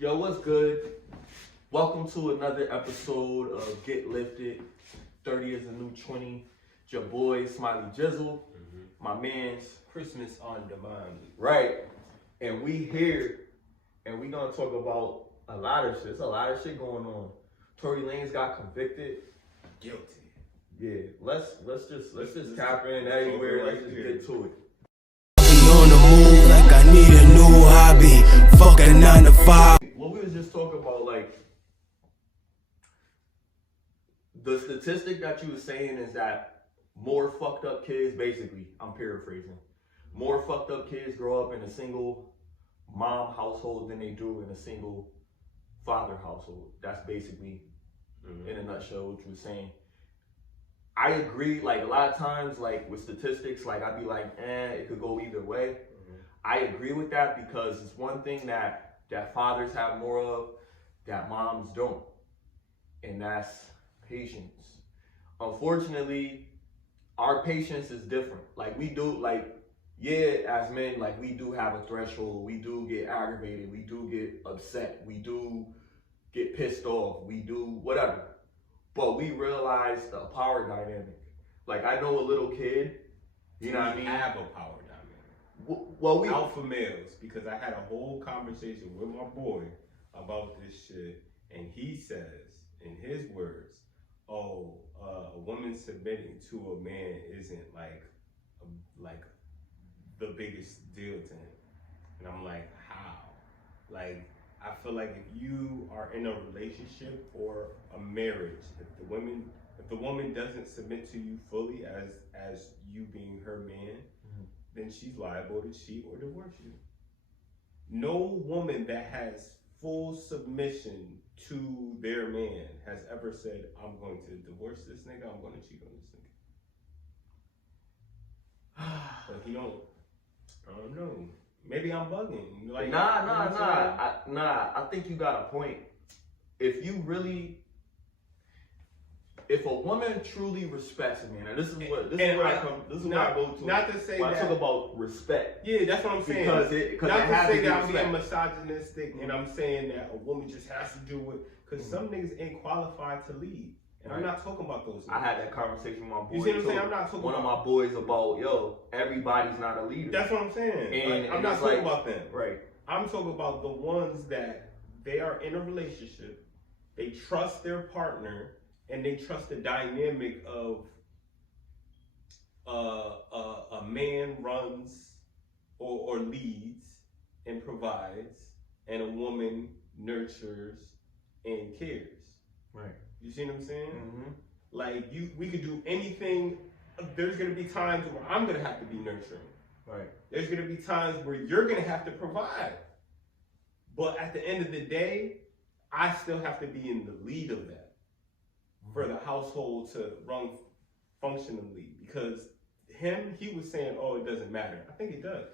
Yo, what's good? Welcome to another episode of Get Lifted. 30 is a new 20. It's your boy, Smiley Jizzle. My man's Christmas on demand. right. And we here, and we gonna talk about a lot of shit. There's a lot of shit going on. Tory Lanes got convicted. Guilty. Yeah, let's just tap in everywhere. Let's just get to it. On the move like I need a new hobby. Fuck a 9 to 5. What we was just talking about, like, the statistic that you were saying is that more fucked up kids, basically, I'm paraphrasing, more fucked up kids grow up in a single mom household than they do in a single father household. That's basically, in a nutshell, what you were saying. I agree, like, a lot of times, like, with statistics, like, I'd be like, it could go either way. I agree with that because it's one thing that fathers have more of that moms don't, and that's patience. Unfortunately, our patience is different. Like, we do, like, yeah, as men, like, we do have a threshold. We do get aggravated. We do get upset. We do get pissed off. We do whatever. But we realize the power dynamic. Like, I know a little kid, you know what I mean? We have a power dynamic. Well, we alpha males, because I had a whole conversation with my boy about this shit, and he says, in his words, a woman submitting to a man isn't like the biggest deal to him. And I'm like, how? Like, I feel like if you are in a relationship or a marriage, if the woman doesn't submit to you fully as you being her man, then she's liable to cheat or divorce you. No woman that has full submission to their man has ever said, I'm going to divorce this nigga, I'm going to cheat on this nigga. But he don't, I don't know. Maybe I'm bugging. Like, Nah. I think you got a point. If a woman truly respects a man, and this is where I go to. Not to say when that I talk about respect. Yeah, that's what I'm saying. Because not to say that I'm respect. being misogynistic and I'm saying that a woman just has to do it, because some niggas ain't qualified to lead. And I'm not talking about those niggas. I had that conversation with my boy. You see what I'm saying? I'm not talking one of my boys about, everybody's not a leader. That's what I'm saying. And I'm not talking about them. Right. I'm talking about the ones that they are in a relationship, they trust their partner, and they trust the dynamic of a man runs or leads and provides, and a woman nurtures and cares. Right. You see what I'm saying? Like, we could do anything. There's gonna be times where I'm gonna have to be nurturing. Right. There's gonna be times where you're gonna have to provide. But at the end of the day, I still have to be in the lead of that for the household to run functionally. Because he was saying, it doesn't matter. I think it does.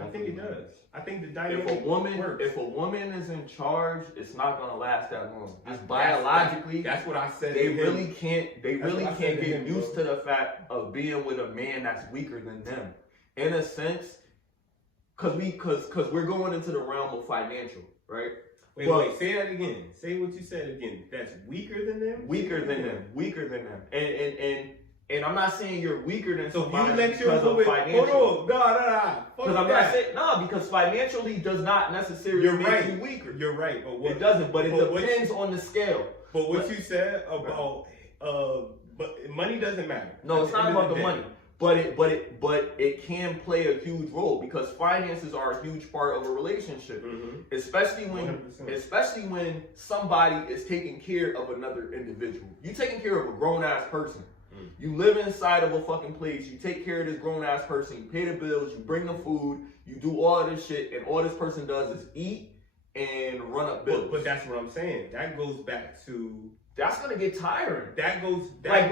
I think it does. I think the dynamic works. If a woman is in charge, it's not gonna last that long. Just biologically, that's what I said. They really can't get used to the fact of being with a man that's weaker than them. In a sense, cause we're going into the realm of financial, right? Wait, say that again. Say what you said again. That's weaker than them? Weaker than them. And I'm not saying you're weaker than somebody because of financial. Hold on. Because I'm not saying, because financially does not necessarily make you weaker. You're right, but what, it doesn't, but it depends on the scale. But what you said about, but money doesn't matter. No, it's not about the money. But it can play a huge role, because finances are a huge part of a relationship, especially when somebody is taking care of another individual. You taking care of a grown ass person. You live inside of a fucking place. You take care of this grown ass person. You pay the bills. You bring the food. You do all of this shit, and all this person does is eat and run up bills. But that's what I'm saying. That goes back to. That's gonna get tiring. That goes back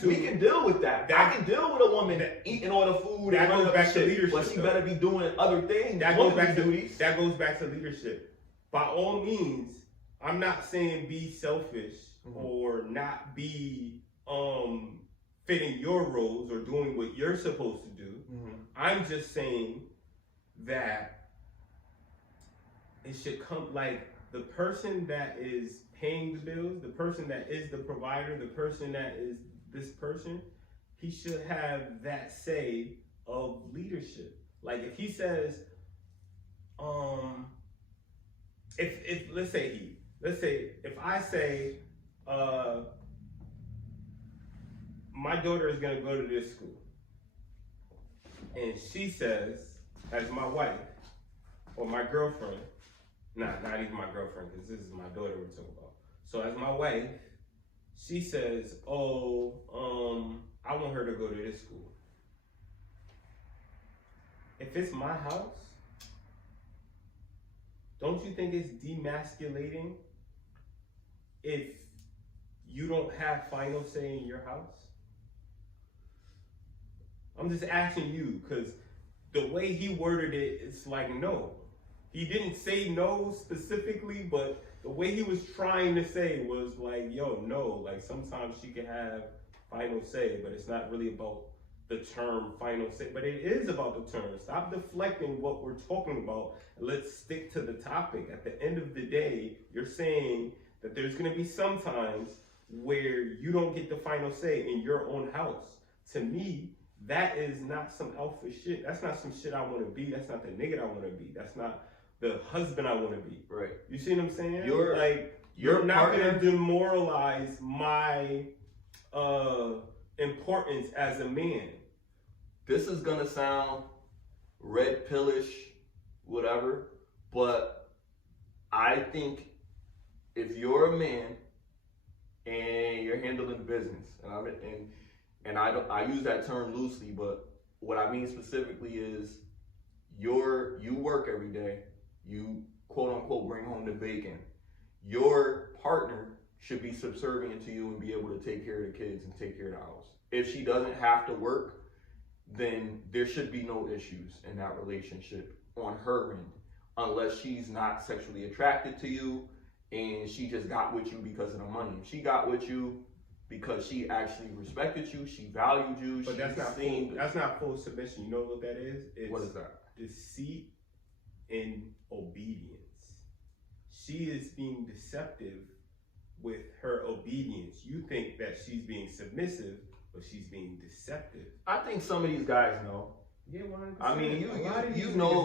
to. We can deal with that. I can deal with a woman eating all the food. That goes back to leadership. But she better be doing other things. That goes back to leadership. By all means, I'm not saying be selfish or not be fitting your roles or doing what you're supposed to do. I'm just saying that it should come like the person that is paying the bills, the person that is the provider, the person that is this person, he should have that say of leadership. Like if he says, if let's say if I say, my daughter is gonna go to this school, and she says, as my wife or my girlfriend, not even my girlfriend, because this is my daughter we're talking about. So as my wife, she says, I want her to go to this school. If it's my house, don't you think it's demasculating if you don't have final say in your house? I'm just asking you, because the way he worded it, it's like no. He didn't say no specifically, but the way he was trying to say was like, yo, no, like sometimes she can have final say, but it's not really about the term final say, but it is about the term. Stop deflecting what we're talking about, and let's stick to the topic. At the end of the day, you're saying that there's gonna be some times where you don't get the final say in your own house. To me, that is not some alpha shit. That's not some shit I wanna be. That's not the nigga I wanna be. That's not the husband I wanna be. Right. You see what I'm saying? You're not gonna demoralize my importance as a man. This is gonna sound red pillish, whatever, but I think if you're a man and you're handling business, and I use that term loosely, but what I mean specifically is you work every day, you quote unquote bring home the bacon. Your partner should be subservient to you and be able to take care of the kids and take care of the house. If she doesn't have to work, then there should be no issues in that relationship on her end, unless she's not sexually attracted to you and she just got with you because of the money. If she got with you because she actually respected you, she valued you, but that's not full submission. You know what that is? What is that? Deceit and obedience. She is being deceptive with her obedience. You think that she's being submissive, but she's being deceptive. I think some of these guys know. Yeah, 100%. I mean, you know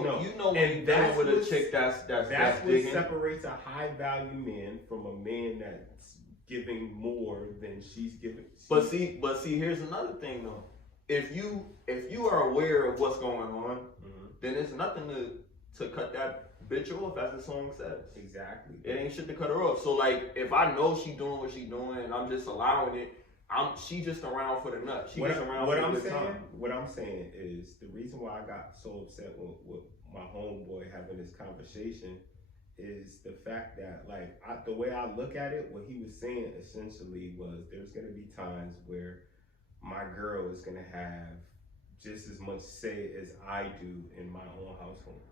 when you're dealing with a chick that's what digging. separates a high value man from a man that's giving more than she's giving. But see, here's another thing though. If you are aware of what's going on, then there's nothing to cut that bitch off, as the song says. Exactly. It ain't shit to cut her off. So like, if I know she doing what she doing and I'm just allowing it, she just around for the nut. She just around for the good time. What I'm saying is the reason why I got so upset with my homeboy having this conversation is the fact that the way I look at it, what he was saying essentially was there's gonna be times where my girl is gonna have just as much say as I do in my own household.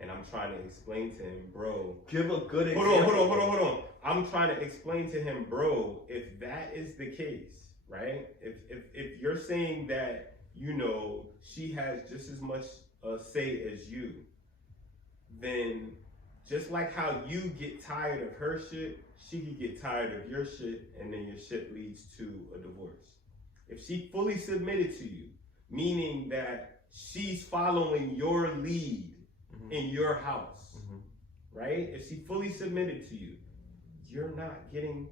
And I'm trying to explain to him, bro. Give a good example. Hold on. I'm trying to explain to him, bro, if that is the case, right? If you're saying that, you know, she has just as much say as you, then just like how you get tired of her shit, she could get tired of your shit, and then your shit leads to a divorce. If she fully submitted to you, meaning that she's following your lead in your house, right? If she fully submitted to you, you're not getting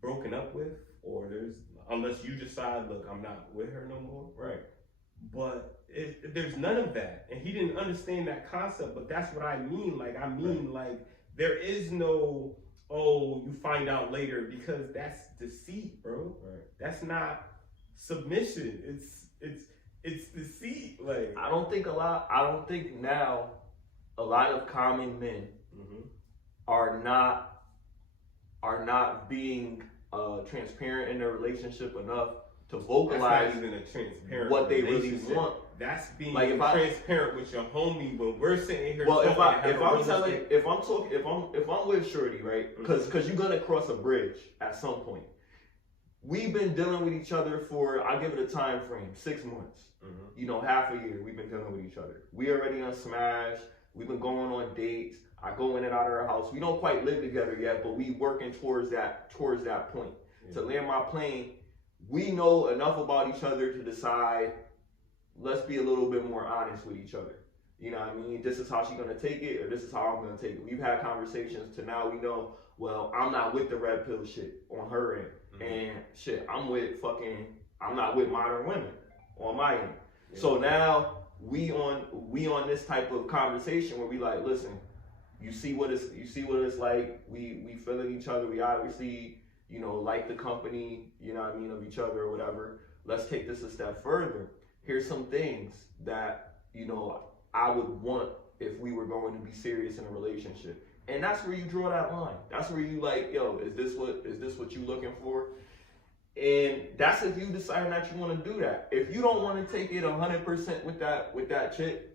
broken up with, or unless you decide, look, I'm not with her no more. Right. But there's none of that, and he didn't understand that concept. But that's what I mean. Like there is no, you find out later, because that's deceit, bro. Right. That's not submission. It's deceit. Like I don't think now a lot of common men are not being transparent in their relationship enough to vocalize what they really want. That's being transparent with your homie when we're sitting here. Well, if I'm with Shorty, right? Because you're gonna cross a bridge at some point. We've been dealing with each other for, I give it a time frame, 6 months. You know, half a year we've been dealing with each other. We already unsmashed. We've been going on dates. I go in and out of her house. We don't quite live together yet, but we working towards that point. To land my plane, we know enough about each other to decide, let's be a little bit more honest with each other. You know what I mean? This is how she's gonna take it, or this is how I'm gonna take it. We've had conversations to now we know, well, I'm not with the red pill shit on her end. And shit, I'm not with modern women on my end. Yeah. So now we on this type of conversation where we like, listen, you see what it's like. We feeling each other. We obviously, like the company, of each other or whatever. Let's take this a step further. Here's some things that, I would want if we were going to be serious in a relationship. And that's where you draw that line. That's where you like, yo, is this what you looking for? And that's if you decide that you want to do that. If you don't want to take it 100% with that chick,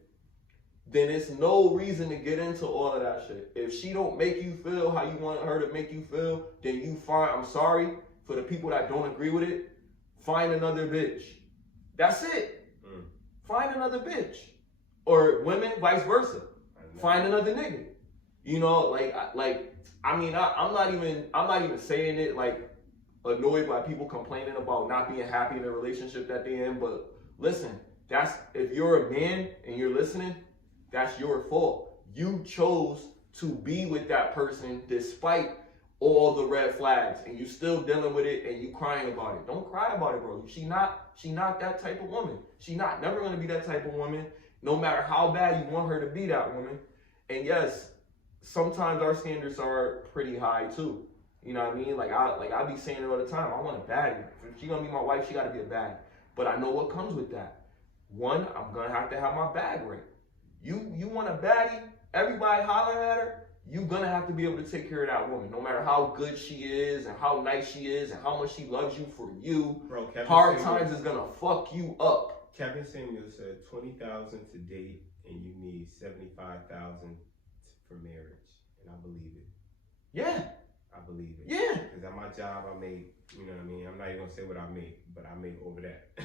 then it's no reason to get into all of that shit. If she don't make you feel how you want her to make you feel, then you find, I'm sorry for the people that don't agree with it, find another bitch. That's it. Find another bitch. Or women, vice versa. Find another nigga. I'm not even saying it like annoyed by people complaining about not being happy in the relationship that they're in, but listen, if you're a man and you're listening, that's your fault. You chose to be with that person despite all the red flags, and you still dealing with it and you crying about it. Don't cry about it, bro. She not that type of woman. She never gonna be that type of woman, no matter how bad you want her to be that woman. And yes, sometimes our standards are pretty high too. You know what I mean? I be saying it all the time. I want a baddie. If she gonna be my wife, she gotta be a baddie. But I know what comes with that. One, I'm gonna have to have my bag right. You want a baddie, everybody hollering at her, you gonna have to be able to take care of that woman. No matter how good she is and how nice she is and how much she loves you for you. Bro, hard times is gonna fuck you up. Kevin Samuel said 20,000 to date and you need 75,000 for marriage. And I believe it. Yeah. I believe it. Yeah. Because at my job, I make, I'm not even gonna say what I make, but I make over that.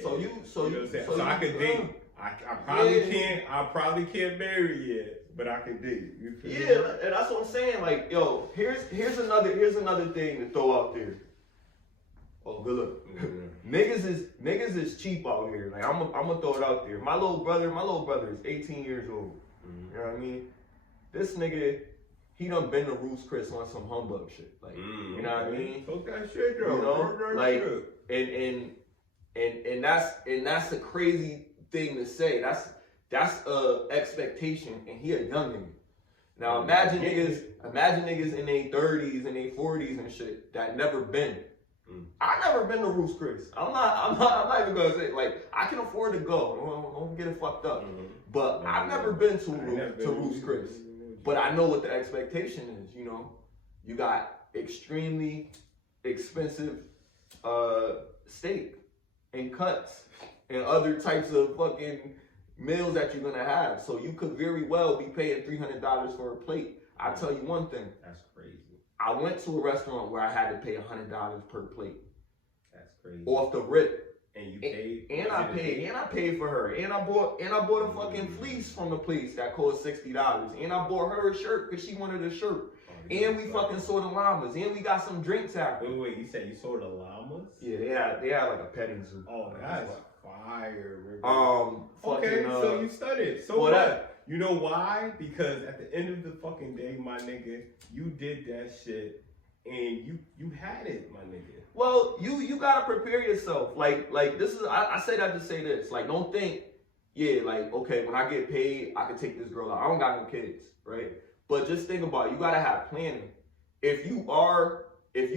So I could date. I probably can't marry yet, but I can date. And that's what I'm saying. Like, yo, here's another thing to throw out there. Oh, good look. Niggas is cheap out here. Like I'm gonna throw it out there. My little brother is 18 years old. You know what I mean? This nigga, he done been to Roost Chris on some humbug shit. Like, you know what I mean? Talk that shit, though. Like, and that's a crazy thing to say. That's a expectation, and he a young nigga. Now imagine niggas in their 30s and their 40s and shit that never been. I never been to Roost Chris. I'm not even gonna say, like, I can afford to go. Don't get it fucked up. But I've never been to Roost Chris. But I know what the expectation is. You got extremely expensive steak and cuts and other types of fucking meals that you're gonna have. So you could very well be paying $300 for a plate. I'll tell you one thing. That's crazy. I went to a restaurant where I had to pay $100 per plate. That's crazy. Off the rip. And you paid? And I paid for her. And I bought a fucking fleece from the place that cost $60. And I bought her a shirt because she wanted a shirt. And we fucking sold the llamas. And we got some drinks after. Wait, you said you sold the llamas? Yeah, they had like a petting zoo. Oh, that's fire. Okay, so you studied. So what? You know why? Because at the end of the fucking day, my nigga, you did that shit and you had it, my nigga. Well, you gotta prepare yourself. Like this is I say that to say this. Like, don't think, okay, when I get paid, I can take this girl out. I don't got no kids, right? But just think about it. You gotta have planning. If you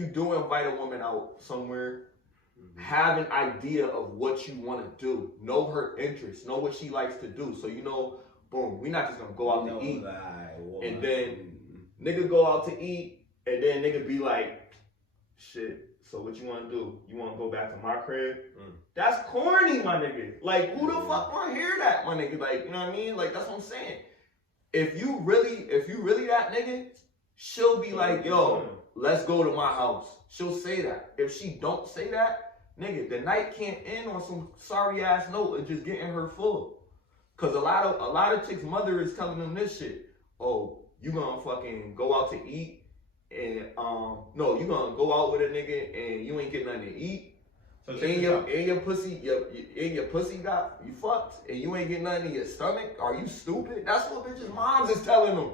do invite a woman out somewhere, have an idea of what you want to do. Know her interests. Know what she likes to do. So boom, we're not just gonna go out to eat. And then nigga go out to eat, and then nigga be like, shit, so what you wanna do? You wanna go back to my crib? That's corny, my nigga. Like, who the fuck wanna hear that, my nigga? Like, you know what I mean? Like, that's what I'm saying. If you really that nigga, she'll be like, yo, let's go to my house. She'll say that. If she don't say that, nigga, the night can't end on some sorry ass note of just getting her full. Cause a lot of chicks' mother is telling them this shit. Oh, you gonna fucking go out to eat and no, you gonna go out with a nigga and you ain't get nothing to eat. So your pussy got you fucked and you ain't get nothing in your stomach. Are you stupid? That's what bitches' moms is telling them.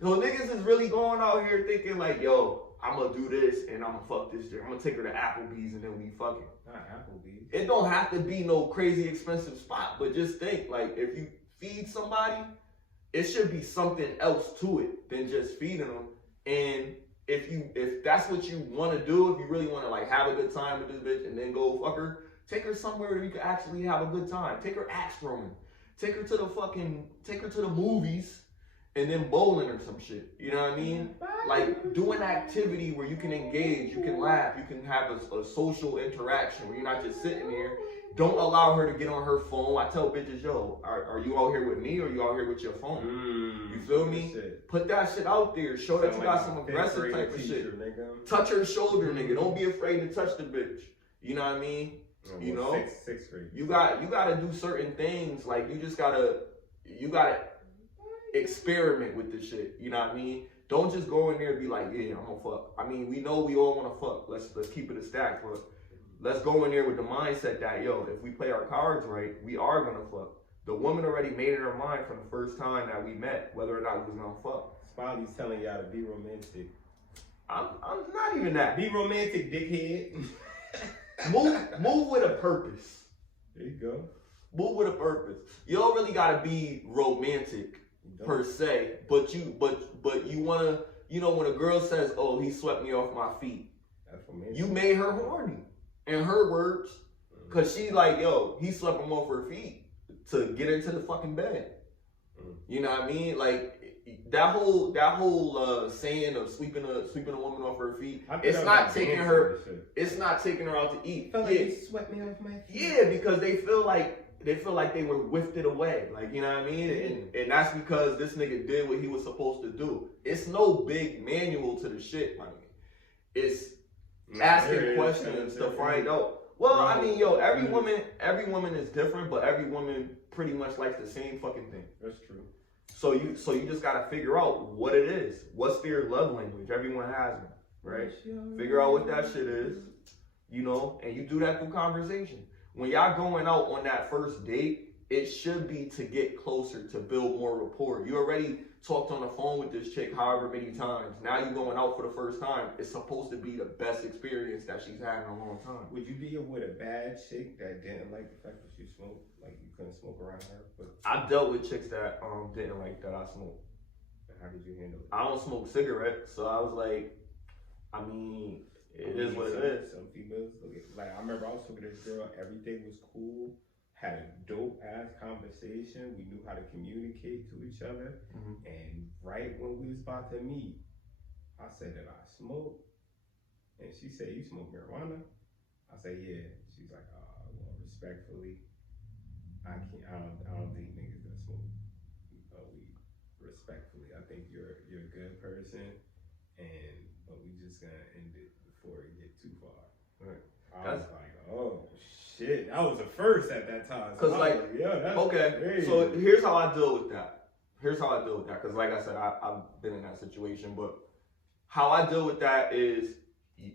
So niggas is really going out here thinking like, yo, I'm gonna do this and I'm gonna fuck this chick. I'm gonna take her to Applebee's and then we fucking. Not Applebee's. It don't have to be no crazy expensive spot, but just think like if you feed somebody, it should be something else to it than just feeding them. And if that's what you want to do, if you really want to like have a good time with this bitch and then go fuck her, take her somewhere where you can actually have a good time. Take her axe throwing. Take her to the movies and then bowling or some shit. You know what I mean? Like do an activity where you can engage, you can laugh, you can have a social interaction where you're not just sitting there. Don't allow her to get on her phone. I tell bitches, yo, are you out here with me or you out here with your phone? You feel me? Shit. Put that shit out there. Show that you got some aggressive type of shit. Nigga. Touch her shoulder, nigga. Don't be afraid to touch the bitch. You know what I mean? You know? Sixth grade. You gotta do certain things. Like you gotta experiment with this shit. You know what I mean? Don't just go in there and be like, yeah, I'm gonna fuck. I mean, we know we all wanna fuck. Let's keep it a stack, but let's go in there with the mindset that, yo, if we play our cards right, we are gonna fuck. The woman already made in her mind from the first time that we met whether or not we was gonna fuck. Smiley's telling y'all to be romantic. I'm not even that. Be romantic, dickhead. Move with a purpose. There you go. Move with a purpose. You don't really gotta be romantic per se, but you wanna, you know, when a girl says, oh, he swept me off my feet, that's romantic. You made her horny. In her words, cause she like, yo, he swept him off her feet to get into the fucking bed. You know what I mean? Like that whole saying of sweeping a woman off her feet. It's not taking her. It's not taking her out to eat. Felt like he swept me off my feet. Yeah, because they feel like they were whiffed away. Like, you know what I mean? And that's because this nigga did what he was supposed to do. It's no big manual to the shit, my nigga. It's asking questions to find out. Well, I mean, yo, every woman is different, but every woman pretty much likes the same fucking thing. That's true. So you just gotta figure out what it is. What's their love language? Everyone has one, right? Figure out what that shit is, you know, and you do that through conversation. When y'all going out on that first date, it should be to get closer, to build more rapport. You already talked on the phone with this chick however many times. Now you going out for the first time. It's supposed to be the best experience that she's had in a long time. Would you deal with a bad chick that didn't like the fact that you smoked? Like you couldn't smoke around her? But I dealt with chicks that didn't like that I smoked. How did you handle it? I don't smoke cigarettes, so I was like, I mean, it is what it is. Some females look at, like, I remember I was talking to this girl, everything was cool, had a dope ass conversation, we knew how to communicate to each other, and right when we was about to meet, I said that I smoke, and she said, you smoke marijuana? I said, yeah. She's like, well, respectfully, I don't think niggas that smoke weed. Respectfully, I think you're a good person, but we just gonna end it before it get too far. Right. I was like, oh shit, that was a first at that time. So Cause like, yeah, that's okay. crazy. So here's how I deal with that. Cause like I said, I've been in that situation. But how I deal with that is,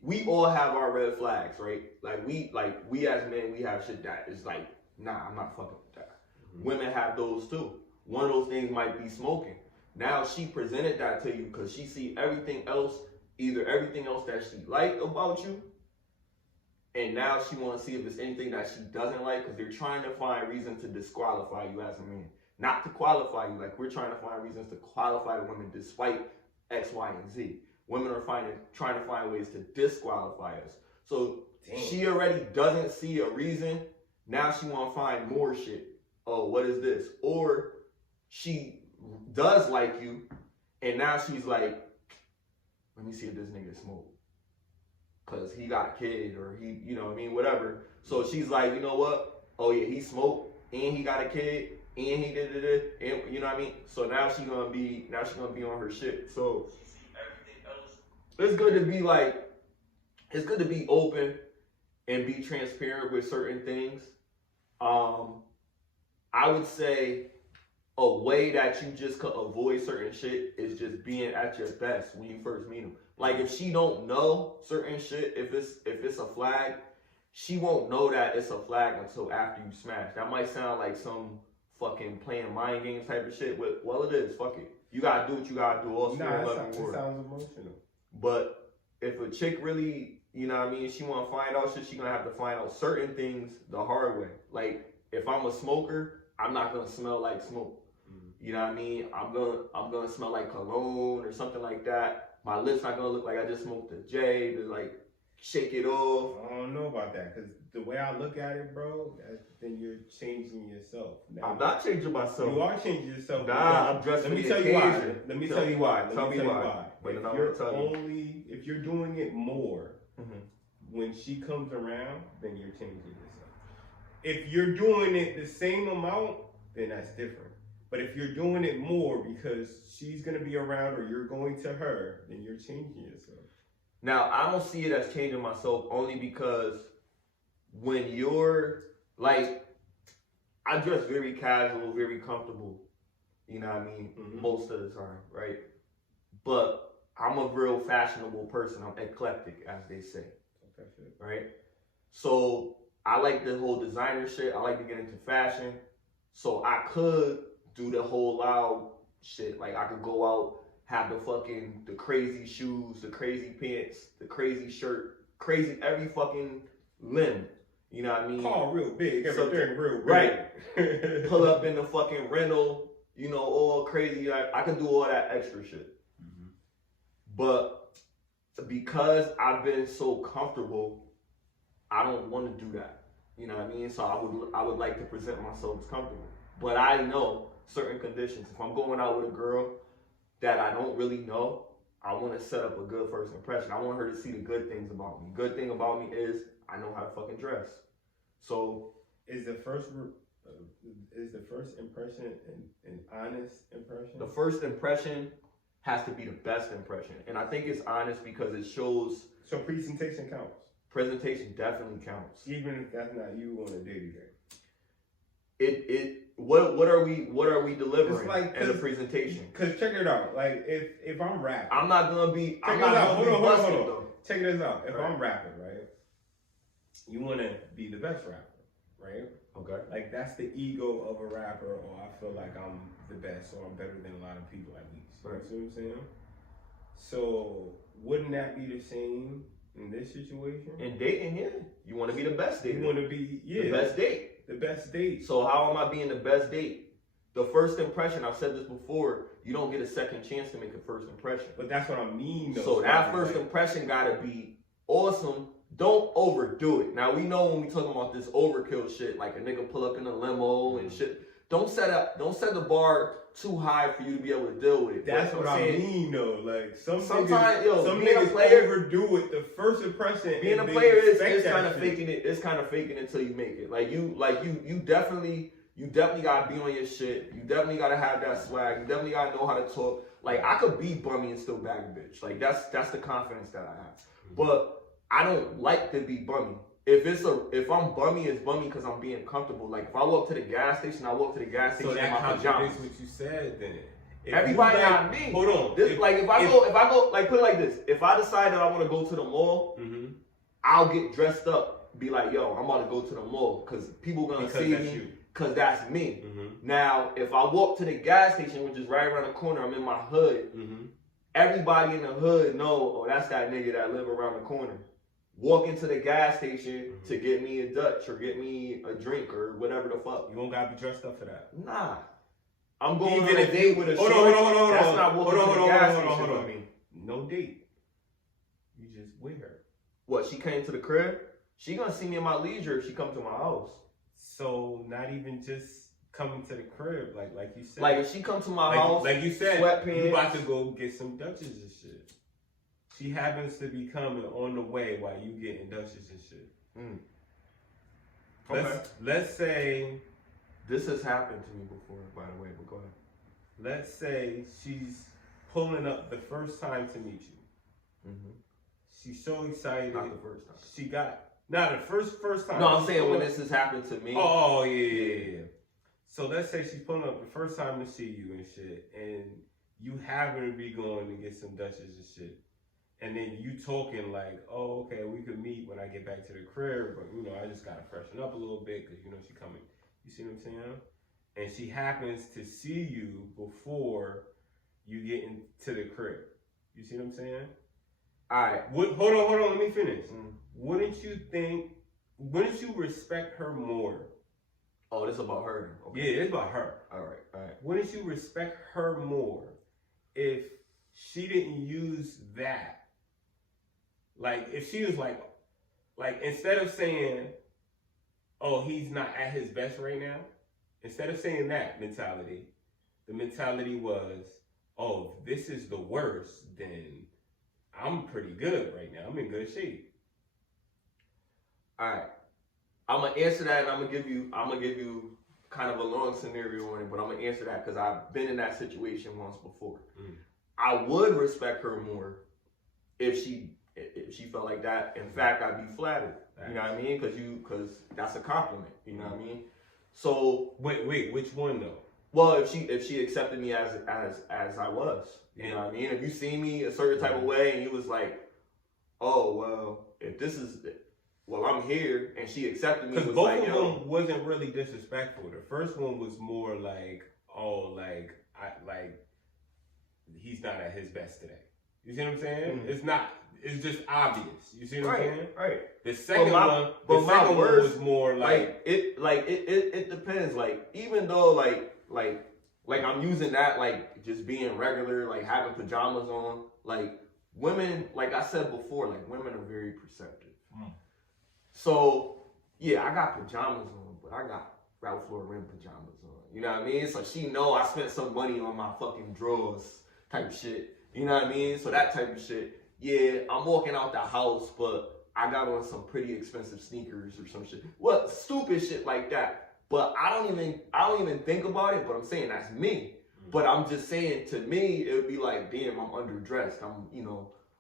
we all have our red flags, right? Like we as men, we have shit that is like, nah, I'm not fucking with that. Women have those too. One of those things might be smoking. Now she presented that to you because she see everything else, either everything else that she liked about you, and now she want to see if there's anything that she doesn't like, because they're trying to find reason to disqualify you as a man. Not to qualify you, like we're trying to find reasons to qualify the women despite X, Y, and Z. Women are trying to find ways to disqualify us. So she already doesn't see a reason. Now she want to find more shit. Oh, what is this? Or she does like you, and now she's like, let me see if this nigga smoke. Cause he got a kid, or he, you know what I mean, whatever. So she's like, you know what? Oh yeah, he smoked, and he got a kid, and he did it, and you know what I mean? So now she's gonna be on her shit. So it's good to be open and be transparent with certain things. I would say a way that you just could avoid certain shit is just being at your best when you first meet them. Like if she don't know certain shit, if it's a flag, she won't know that it's a flag until after you smash. That might sound like some fucking playing mind games type of shit, but well, it is. Fuck it. You gotta do what you gotta do. Also, nah, it sounds emotional. But if a chick really, you know what I mean, she wanna find out shit, she gonna have to find out certain things the hard way. Like if I'm a smoker, I'm not gonna smell like smoke. You know what I mean? I'm gonna smell like cologne or something like that. My lips not gonna look like I just smoked a J to like shake it off. I don't know about that, because the way I look at it, bro, then you're changing yourself. Now, I'm not changing myself. You are changing yourself. Nah, I'm dressed. Let me tell you why. Let me tell you why. Tell me why. If you're doing it more when she comes around, then you're changing yourself. If you're doing it the same amount, then that's different. But if you're doing it more because she's gonna be around or you're going to her, then you're changing yourself. Now, I don't see it as changing myself only because when you're like, I dress very casual, very comfortable, you know what I mean, most of the time, right? But I'm a real fashionable person. I'm eclectic, as they say, right? So I like the whole designer shit. I like to get into fashion. So I could do the whole loud shit. Like I could go out, have the crazy shoes, the crazy pants, the crazy shirt, crazy every fucking limb. You know what I mean? Call real big, everything real big. Right. Pull up in the fucking rental, you know, all crazy. I can do all that extra shit. But because I've been so comfortable, I don't want to do that. You know what I mean? So I would like to present myself as comfortable. But I know certain conditions. If I'm going out with a girl that I don't really know, I want to set up a good first impression. I want her to see the good things about me. Good thing about me is I know how to fucking dress. So is the first impression an honest impression? The first impression has to be the best impression, and I think it's honest because it shows. So presentation counts. Presentation definitely counts, even if that's not you on a dating game. What are we delivering like, in the presentation? Cause check it out. Like if I'm rapping, I'm not gonna be. Hold on. Check this out. If I'm rapping, right, you want to be the best rapper, right? Okay. Like that's the ego of a rapper, or I feel like I'm the best, or I'm better than a lot of people at least. Right. You see what I'm saying? So wouldn't that be the same in this situation? In dating, yeah. You want to be the best date. You want to be the best date. The best date. So how am I being the best date? The first impression, I've said this before, you don't get a second chance to make a first impression. But that's what I mean, though. So that first impression gotta be awesome. Don't overdo it. Now we know when we talking about this overkill shit, like a nigga pull up in a limo and shit. Don't set the bar too high for you to be able to deal with it. That's what I mean, though. Like some sometimes, niggas overdo it. The first impression. Being a player is kind of faking it. It's kind of faking it until you make it. You definitely gotta be on your shit. You definitely gotta have that swag. You definitely gotta know how to talk. Like I could be bummy and still bag a bitch. Like that's the confidence that I have. But I don't like to be bummy. If I'm bummy, it's bummy because I'm being comfortable. Like if I walk to the gas station, I walk to the gas station in my pajamas. So that contradicts what you said then. Everybody not me. Hold on. If I go, like put it like this. If I decide that I want to go to the mall, I'll get dressed up, be like, yo, I'm about to go to the mall because people gonna see me because that's me. Now, if I walk to the gas station, which is right around the corner, I'm in my hood. Everybody in the hood know, oh, that's that nigga that live around the corner. Walk into the gas station to get me a Dutch or get me a drink or whatever the fuck. You don't gotta be dressed up for that. Nah. I'm going on a date with a shorty. Hold on. That's not walking to the gas station with me. No date. You just with her. What, she came to the crib? She gonna see me in my leisure if she comes to my house. So not even just coming to the crib, like you said. Like if she come to my house, like you said, sweatpants. You about to go get some Dutches and shit. She happens to be coming on the way while you getting Dutches and shit. Okay. Let's say this has happened to me before, by the way, but go ahead. Let's say she's pulling up the first time to meet you. She's so excited. Not the first time. She got the first time. No, I'm saying when this has happened to me. Oh yeah. So let's say she's pulling up the first time to see you and shit, and you happen to be going to get some Dutchess and shit. And then you talking like, oh, okay, we could meet when I get back to the crib, but you know, I just gotta freshen up a little bit because you know she coming. You see what I'm saying? And she happens to see you before you get into the crib. You see what I'm saying? All right. Hold on, let me finish. Wouldn't you respect her more? Oh, this is about her. Okay. Yeah, it's about her. All right. Wouldn't you respect her more if she didn't use that? Like, if she was like instead of saying, oh, he's not at his best right now, instead of saying that mentality, the mentality was, oh, this is the worst, then I'm pretty good right now. I'm in good shape. All right. I'm gonna answer that, and I'm gonna give you kind of a long scenario on it, but I'm gonna answer that because I've been in that situation once before. I would respect her more if she felt like that. In fact, I'd be flattered. You know what I mean? Because that's a compliment. You know what I mean? So wait, which one though? Well, if she accepted me as I was, you know what I mean? If you see me a certain type of way and you was like, oh well, if this is, well, I'm here, and she accepted me. Because both of them wasn't really disrespectful. The first one was more like, oh, like he's not at his best today. You see what I'm saying? It's not. It's just obvious. You see what I'm saying? Right. The second one was more like it depends. Like, even though like I'm using that, like just being regular, like having pajamas on, like women, like I said before, like women are very perceptive. So yeah, I got pajamas on, but I got Ralph Lauren pajamas on. You know what I mean? So she know I spent some money on my fucking drawers type shit. You know what I mean? So that type of shit. Yeah, I'm walking out the house, but I got on some pretty expensive sneakers or some shit. What stupid shit like that. But I don't even think about it, but I'm saying that's me. But I'm just saying, to me, it would be like, damn, I'm underdressed.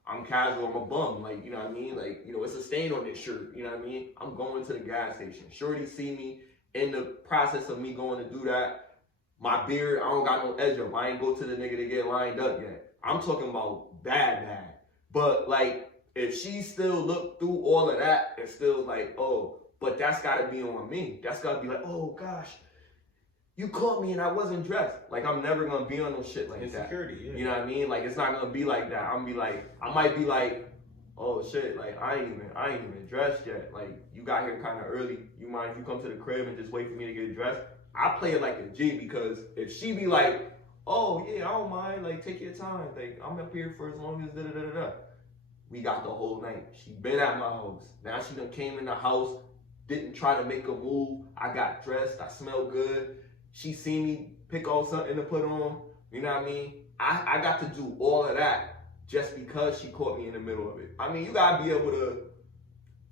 I'm casual, I'm a bum. Like, you know what I mean? Like, you know, it's a stain on this shirt. You know what I mean? I'm going to the gas station. Shorty see me in the process of me going to do that. My beard, I don't got no edge up. I ain't go to the nigga to get lined up yet. I'm talking about bad. But like, if she still looked through all of that and still like, oh, but that's gotta be on me. That's gotta be like, oh gosh, you caught me and I wasn't dressed. Like, I'm never gonna be on no shit like insecurity, that. Yeah. You know what I mean? Like, it's not gonna be like that. I might be like, oh shit, like I ain't even dressed yet. Like, you got here kind of early. You mind if you come to the crib and just wait for me to get dressed? I play it like a G, because if she be like, oh yeah, I don't mind, like take your time. Like, I'm up here for as long as da-da-da-da-da. We got the whole night. She been at my house. Now she done came in the house, didn't try to make a move. I got dressed, I smell good. She seen me pick out something to put on. You know what I mean? I got to do all of that just because she caught me in the middle of it. I mean, you gotta be able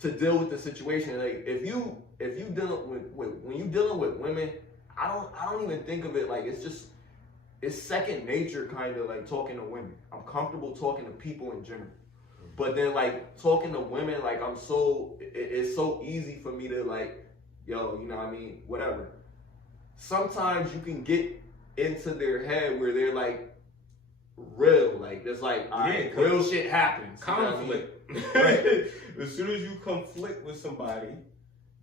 to deal with the situation. Like, if you dealing with when you dealing with women, I don't even think of it like it's second nature, kind of like talking to women. I'm comfortable talking to people in general. But then, like, talking to women, like, it's so easy for me to, like, yo, you know what I mean? Whatever. Sometimes you can get into their head where they're, like, real. Like, there's, like, real shit happens. Conflict. You know what I mean? Right. As soon as you conflict with somebody,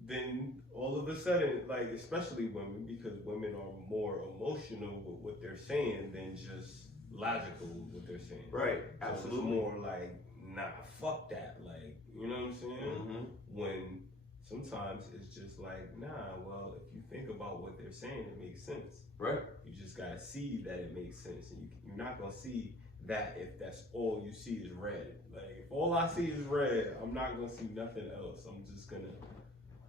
then all of a sudden, like, especially women, because women are more emotional with what they're saying than just logical with what they're saying. Right. Absolutely. So it's more like, nah, fuck that. Like, you know what I'm saying? When sometimes it's just like, nah, well, if you think about what they're saying, it makes sense. Right. You just gotta see that it makes sense. And you're not gonna see that if that's all you see is red. Like, if all I see is red, I'm not gonna see nothing else. I'm just gonna,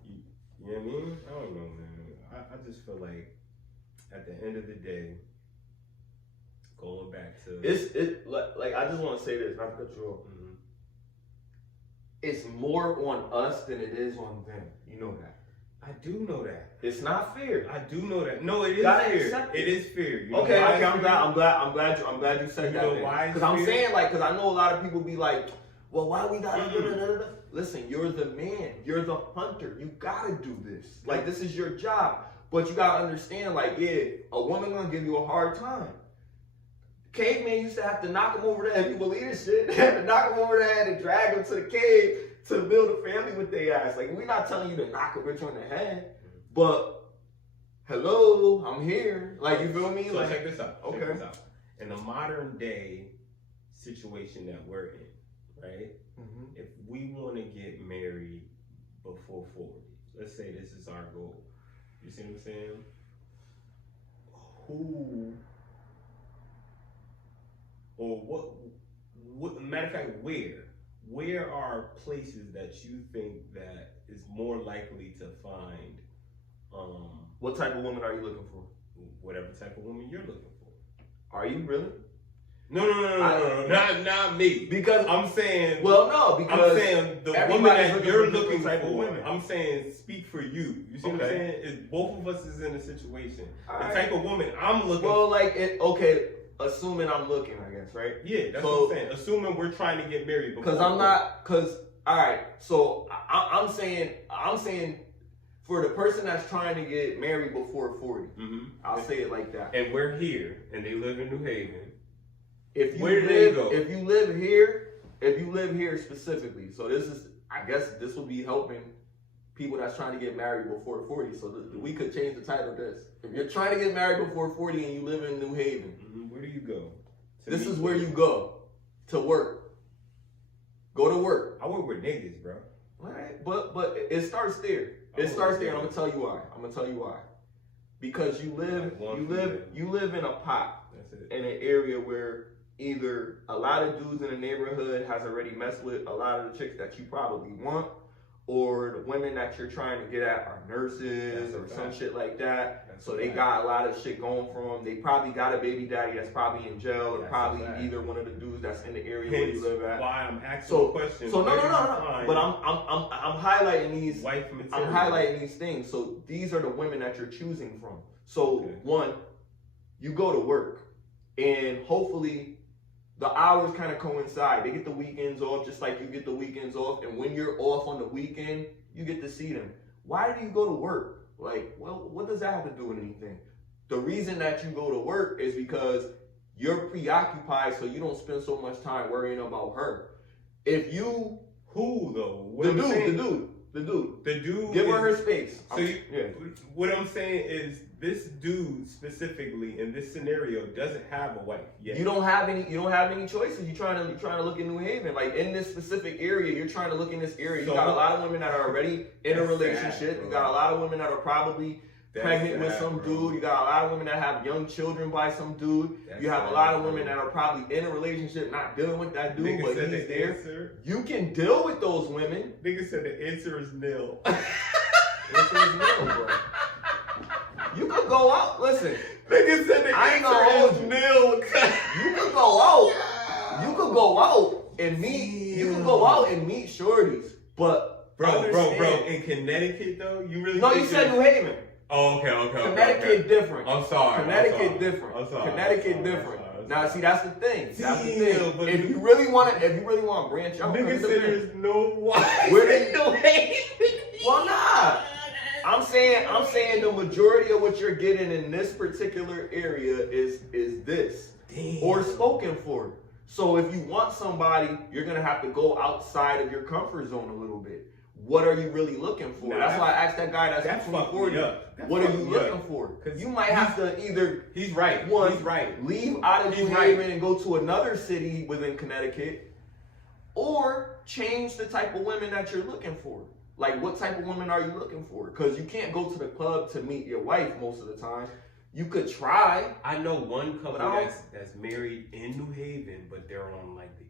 you know what I mean? I don't know, man. I just feel like at the end of the day, going back to like I just want to say this, not to cut you off. It's more on us than it is on them. You know that. I do know that. It's not fair. I do know that. No, it is fair. It is fair. You know okay, I'm glad you said that. Because I'm saying, like, because I know a lot of people be like, well, why we gotta Listen, you're the man. You're the hunter. You gotta do this. Like, this is your job. But you gotta understand, like, yeah, a woman gonna give you a hard time. Caveman used to have to knock him over the head. You believe this shit? They had to knock him over the head and drag him to the cave to build a family with their ass. Like, we're not telling you to knock a bitch on the head, but hello, I'm here. Like, you feel me? So like, check this out. Okay. Check this out. In the modern day situation that we're in, right? Mm-hmm. If we want to get married before 40, let's say this is our goal. You see what I'm saying? Who or what matter of fact, where are places that you think that is more likely to find What type of woman are you looking for? whatever type of woman you're looking for? Are you really? No, not me. Because I'm saying, well, no, because I'm saying the woman everybody's that you're for different looking type of for. women. I'm saying, speak for you. You see what I'm Okay. saying? Is both of us is in a situation. The Alright. type of woman I'm looking well, for. like, okay, assuming I'm looking, I guess, right? Yeah, that's So- what I'm saying. Assuming we're trying to get married before. Because I'm not, all right, so I'm saying for the person that's trying to get married before 40, Mm-hmm. I'll say it like that. And we're here, and they live in New Haven. If you Where do they live, go? if you live here specifically, so this is, I guess this will be helping people that's trying to get married before 40. So we could change the title of this. If you're trying to get married before 40 and you live in New Haven, Where do you go? this is where you go to work. Go to work. I work with niggas, bro. All right, but it starts there. It starts there, and I'm gonna tell you why. Because you live in a pot That's it. in an area where either a lot of dudes in the neighborhood has already messed with a lot of the chicks that you probably want, or the women that you're trying to get at are nurses or some shit like that. So they got a lot of shit going for them. They probably got a baby daddy that's probably in jail, or probably either one of the dudes that's in the area where you live at. Why I'm asking the question. So no. But I'm highlighting these. Wife material. I'm highlighting these things. So these are the women that you're choosing from. So one, you go to work, and hopefully the hours kind of coincide. They get the weekends off just like you get the weekends off. And when you're off on the weekend, you get to see them. Why do you go to work? Like, well, what does that have to do with anything? The reason that you go to work is because you're preoccupied, so you don't spend so much time worrying about her. If you... Who, though? The dude. Give her space. So what I'm saying is, this dude specifically in this scenario doesn't have a wife yet. You don't have any choices. You're trying to look in New Haven. Like, in this specific area, you're trying to look in this area. You got a lot of women that are already in a relationship. You got a lot of women that are probably pregnant with some dude. You got a lot of women that have young children by some dude. You have a lot of women that are probably in a relationship, not dealing with that dude, Nigga but said he's the there. answer. You can deal with those women. Nigga said the answer is nil. Answer is no, bro. You could go out. Listen, Nigga said the answer is nil. you could go out. You could go out and meet. You could go out and meet shorties, but Bro. In Connecticut though, you really? No, you said New Haven. Oh, okay. Connecticcut different. I'm sorry. Connecticut different. I'm sorry. Connecticut different. Now, see, that's the thing. That's the thing. But If you really want to branch out, nigga said there's no wife. Where they no Haven. Well, nah. I'm saying the majority of what you're getting in this particular area is this. Damn. Or spoken for. So if you want somebody, you're gonna have to go outside of your comfort zone a little bit. What are you really looking for? That's why I asked that guy that's 40. What are you looking for? Because you might have to either he's right. Leave out of New Haven and go to another city within Connecticut, or change the type of women that you're looking for. Like, what type of women are you looking for? Because you can't go to the club to meet your wife most of the time. You could try. I know one couple that's married in New Haven, but they're on like the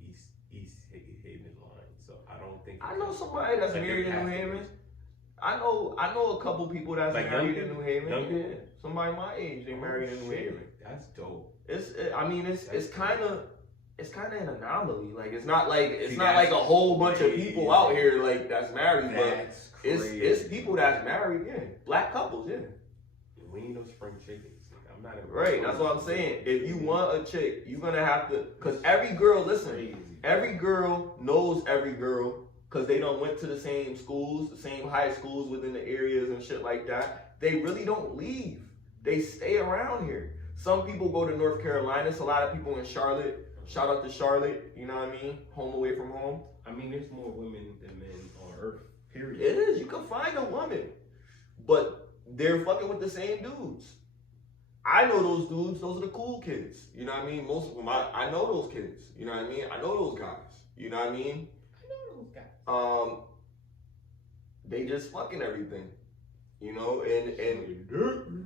East Haven line. So I don't think I know somebody that's married in New Haven. I know a couple people that's like married in New Haven. Yeah. Somebody my age, they married in New Haven. That's dope. It's kind of an anomaly. Like, it's not like a whole bunch of people out here like that's married, but it's people that's married, yeah. Black couples, yeah. We need those spring chickens. I'm not right. That's what I'm saying. If you want a chick, you're gonna have to, cause every girl knows every girl, cause they done went to the same schools, the same high schools within the areas and shit like that. they really don't leave. They stay around here. Some people go to North Carolina. It's a lot of people in Charlotte. Shout out to Charlotte, you know what I mean? Home away from home. I mean, there's more women than men on earth, period. It is. You can find a woman. But they're fucking with the same dudes. I know those dudes. Those are the cool kids. You know what I mean? Most of them, I know those kids. You know what I mean? I know those guys. You know what I mean? I know those guys. They just fucking everything. You know, and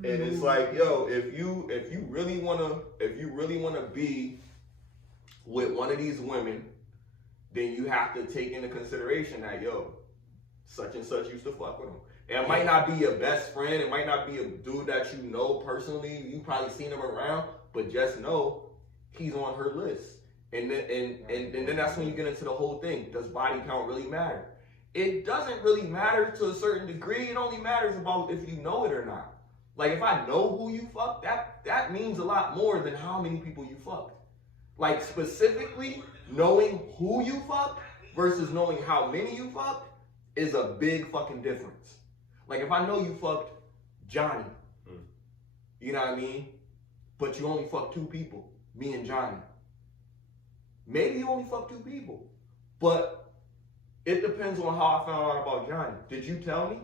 it's like, yo, if you really wanna be with one of these women, then you have to take into consideration that, yo, such and such used to fuck with him. It might not be your best friend, it might not be a dude that you know personally, you probably seen him around, but just know he's on her list. And then that's when you get into the whole thing. Does body count really matter? It doesn't really matter to a certain degree. It only matters about if you know it or not. Like, if I know who you fucked, that means a lot more than how many people you fucked. Like, specifically, knowing who you fucked versus knowing how many you fucked is a big fucking difference. Like, if I know you fucked Johnny, you know what I mean? But you only fucked 2 people, me and Johnny. Maybe you only fucked 2 people, but it depends on how I found out about Johnny. Did you tell me?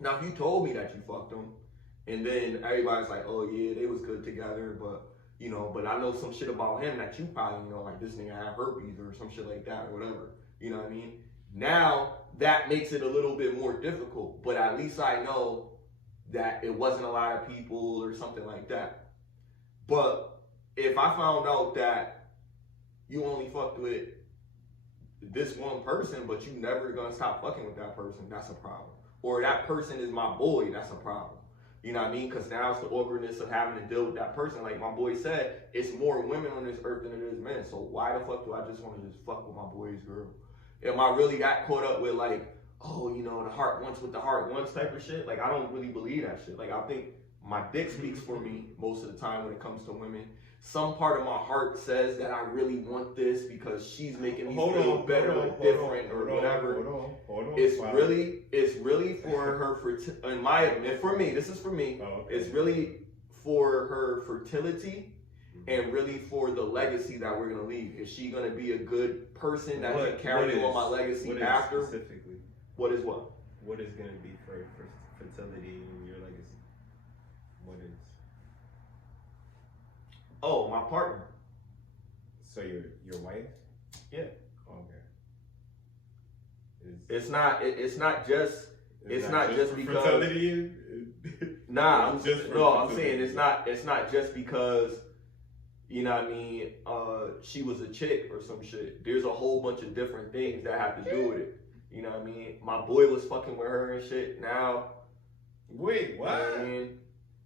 Now, if you told me that you fucked him, and then everybody's like, oh yeah, they was good together, but you know, but I know some shit about him that you probably know, like this nigga had herpes or some shit like that or whatever. You know what I mean? Now, that makes it a little bit more difficult, but at least I know that it wasn't a lot of people or something like that. But if I found out that you only fucked with this one person, but you never gonna stop fucking with that person, that's a problem. Or that person is my boy, that's a problem. You know what I mean? Because now it's the awkwardness of having to deal with that person. Like my boy said, it's more women on this earth than it is men. So why the fuck do I just want to just fuck with my boy's girl? Am I really that caught up with like, oh, you know, the heart wants what the heart wants type of shit? Like, I don't really believe that shit. Like, I think my dick speaks for me most of the time when it comes to women. Some part of my heart says that I really want this because she's making me feel better or different or whatever. It's really for her for me. This is for me. Oh, okay. It's really for her fertility and really for the legacy that we're gonna leave. Is she gonna be a good person that can carry on my legacy after? Specifically, what is what? What is gonna be for fertility in your legacy? What is? Oh, my partner. So your wife? Yeah. Okay. It's not just because fertility. Nah, I'm saying it's not just because, you know what I mean, she was a chick or some shit. There's a whole bunch of different things that have to do with it. You know what I mean? My boy was fucking with her and shit. Now, wait, what? You know what I mean?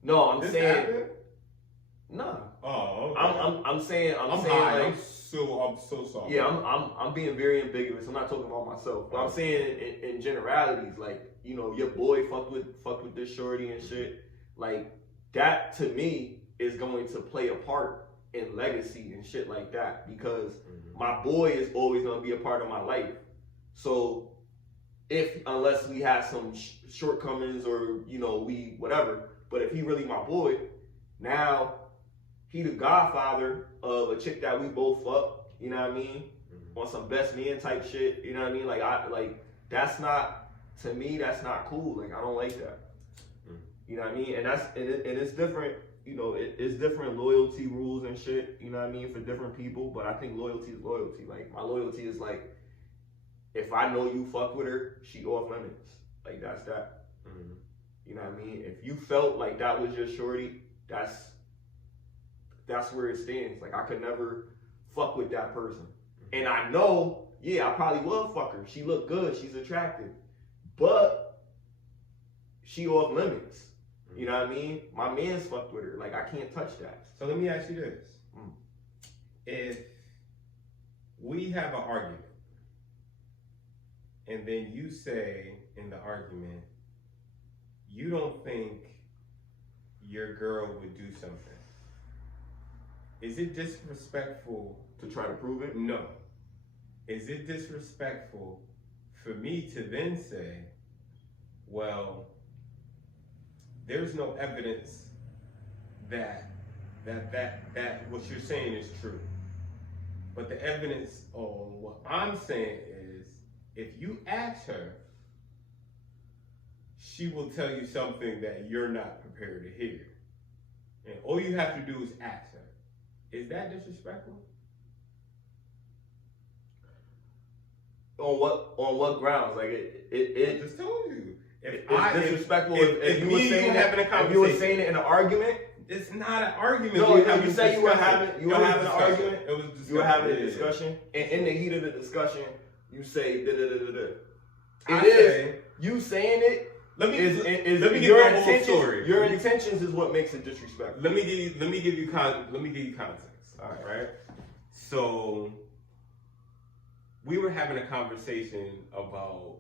No, I'm saying happened? Nah. Oh, okay. I'm saying high. like, I'm so sorry. Yeah, I'm being very ambiguous. I'm not talking about myself, but I'm saying in generalities, like, you know, your boy fucked with this shorty and shit. Like, that to me is going to play a part in legacy and shit like that, because my boy is always gonna be a part of my life. So unless we have some shortcomings or, you know, we whatever, but if he really my boy, now he the godfather of a chick that we both fuck, you know what I mean? On some best man type shit, you know what I mean? Like that's not, to me, that's not cool. Like, I don't like that. You know what I mean? And it's different, you know, it's different loyalty rules and shit, you know what I mean, for different people, but I think loyalty is loyalty. Like, my loyalty is like, if I know you fuck with her, she off limits. Like, that's that. You know what I mean? If you felt like that was your shorty, that's where it stands. Like, I could never fuck with that person. And I know, yeah, I probably will fuck her. She look good, she's attractive. But she off limits. You know what I mean? My man's fucked with her. Like, I can't touch that. So let me ask you this. If we have an argument, and then you say in the argument, you don't think your girl would do something, is it disrespectful to try to prove it? No. Is it disrespectful for me to then say, well, there's no evidence that what you're saying is true. But the evidence on what I'm saying is, if you ask her, she will tell you something that you're not prepared to hear. And all you have to do is ask her. Is that disrespectful? On what grounds? Like I just told you. It's disrespectful if you me were and saying you having a if conversation. you were saying it in an argument. It's not an argument. No, you say you were having an argument. It was discussion. You were having a discussion, and in the heat of the discussion, you say da da da da da. It is you saying it. Let me is give you your the whole story. Your intentions is what makes it disrespectful. Let me give you context. All right. So we were having a conversation about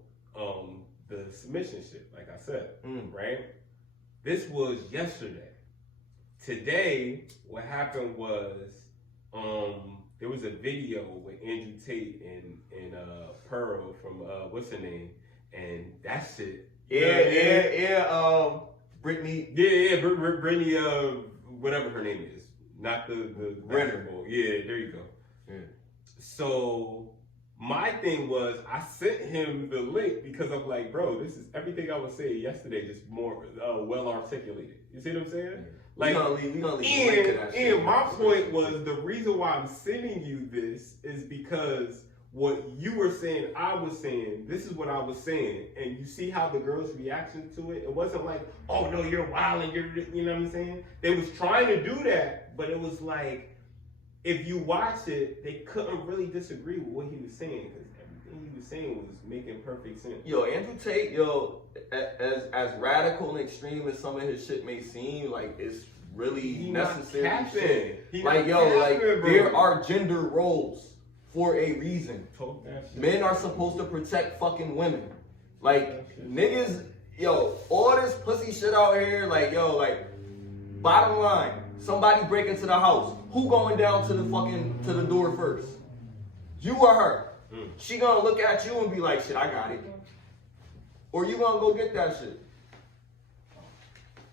the submission shit, like I said, right? This was yesterday. Today, what happened was there was a video with Andrew Tate and Pearl from what's her name, and that shit. Yeah. Brittany. Yeah. Brittany. Whatever her name is, not the Renner. Yeah, there you go. Yeah. So my thing was, I sent him the link because I'm like, bro, this is everything I was saying yesterday, just more well articulated. You see what I'm saying? Like, we gonna leave and my point was, the reason why I'm sending you this is because what you were saying, I was saying, this is what I was saying, and you see how the girls' reaction to it. It wasn't like, oh no, you're wild and you know what I'm saying? They was trying to do that, but it was like, if you watch it, they couldn't really disagree with what he was saying, because everything he was saying was making perfect sense. Yo, Andrew Tate, as radical and extreme as some of his shit may seem, like, it's really necessary shit. There are gender roles for a reason. Men are supposed to protect fucking women. Like, niggas, all this pussy shit out here, bottom line, somebody break into the house. Who going down to the door first? You or her? She gonna look at you and be like, shit, I got it. Or you gonna go get that shit.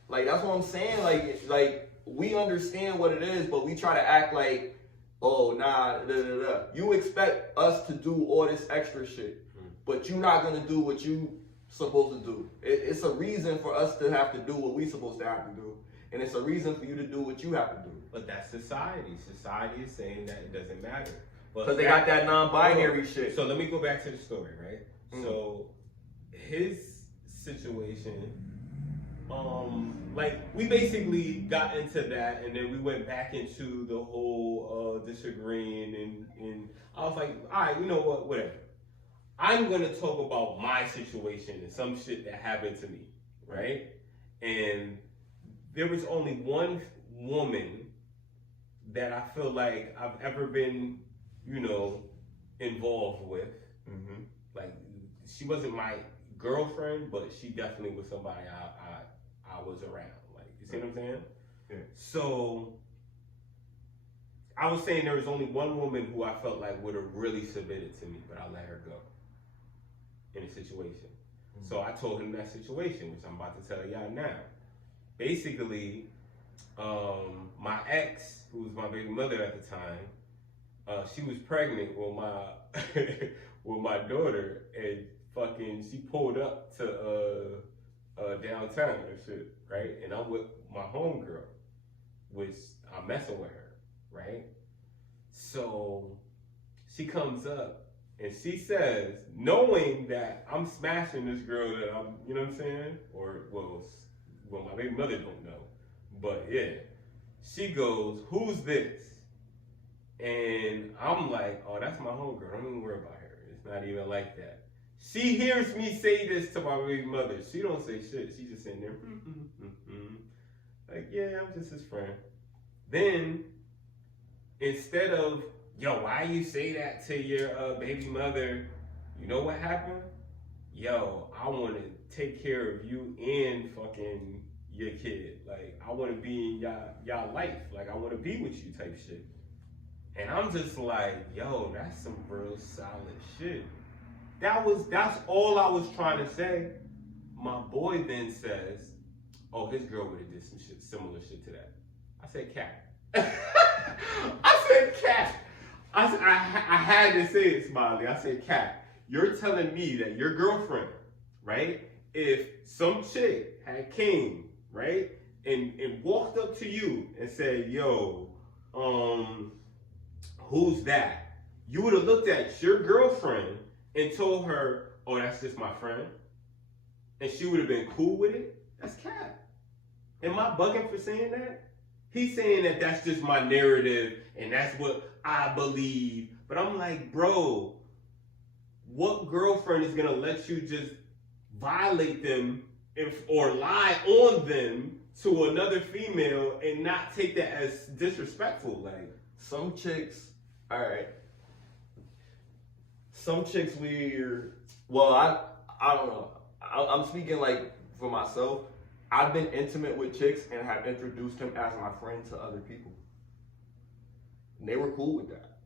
Like, that's what I'm saying. Like we understand what it is, but we try to act like, oh, nah, da, da, da. You expect us to do all this extra shit, but you're not gonna do what you supposed to do. It's a reason for us to have to do what we supposed to have to do, and it's a reason for you to do what you have to do. But that's society. Society is saying that it doesn't matter. Because they got that non-binary shit. So let me go back to the story, right? So his situation, we basically got into that, and then we went back into the whole disagreeing, and I was like, all right, you know what, whatever. I'm gonna talk about my situation and some shit that happened to me, right? And there was only one woman that I feel like I've ever been, involved with. Like, she wasn't my girlfriend, but she definitely was somebody I was around. Like, you see what I'm saying? Yeah. So I was saying there was only one woman who I felt like would have really submitted to me, but I let her go in a situation. So I told him that situation, which I'm about to tell y'all now. Basically, my ex, who was my baby mother at the time, she was pregnant with my daughter, and fucking she pulled up to downtown and shit, right? And I'm with my homegirl, which I'm messing with her, right? So she comes up and she says, knowing that I'm smashing this girl that I'm, you know what I'm saying? Or, well, my baby mother don't know, but yeah. She goes, who's this? And I'm like, oh, that's my homegirl. Don't even worry about her. It's not even like that. She hears me say this to my baby mother. She don't say shit. She just sitting there, like, yeah, I'm just his friend. Then, instead of, yo, why you say that to your baby mother? You know what happened? Yo, I want to take care of you and fucking your kid. Like, I want to be in y'all life. Like, I want to be with you type shit. And I'm just like, yo, that's some real solid shit. That's all I was trying to say. My boy then says, oh, his girl would have did some shit, similar shit to that. I said cat. I said cat. I had to say it, Smiley. I said cat. You're telling me that your girlfriend, right? If some chick had came, right, and walked up to you and said, yo, who's that? You would have looked at your girlfriend and told her, oh, that's just my friend. And she would have been cool with it. That's cat. Am I bugging for saying that? He's saying that that's just my narrative and that's what I believe. But I'm like, bro, what girlfriend is gonna let you just violate them or lie on them to another female and not take that as disrespectful? Like, some chicks, all right. Some chicks well, I don't know. I'm speaking like for myself. I've been intimate with chicks and have introduced him as my friend to other people. And they were cool with that.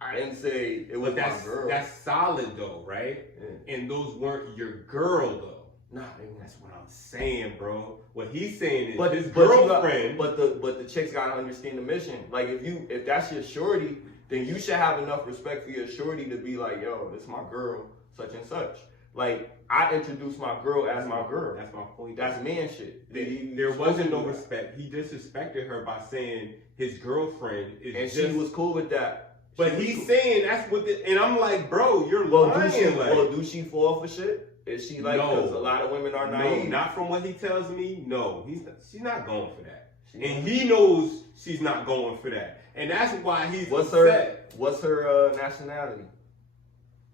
I didn't say it was my girl. That's solid though, right? Yeah. And those weren't your girl though. Nah, that's what I'm saying, bro. What he's saying is his girlfriend. But the chicks gotta understand the mission. Like if that's your shorty, then you should have enough respect for your shorty to be like, yo, this is my girl, such and such. Like, I introduced my girl as my girl. That's my point. That's man shit. There wasn't no respect. He disrespected her by saying his girlfriend is and she was cool with that. But he's saying that's what and I'm like, bro, you're lying. Do she fall for shit? Is she like, because a lot of women are naive? No, not from what he tells me. No, she's not going for that. And he knows she's not going for that. And that's why he's upset. What's her nationality?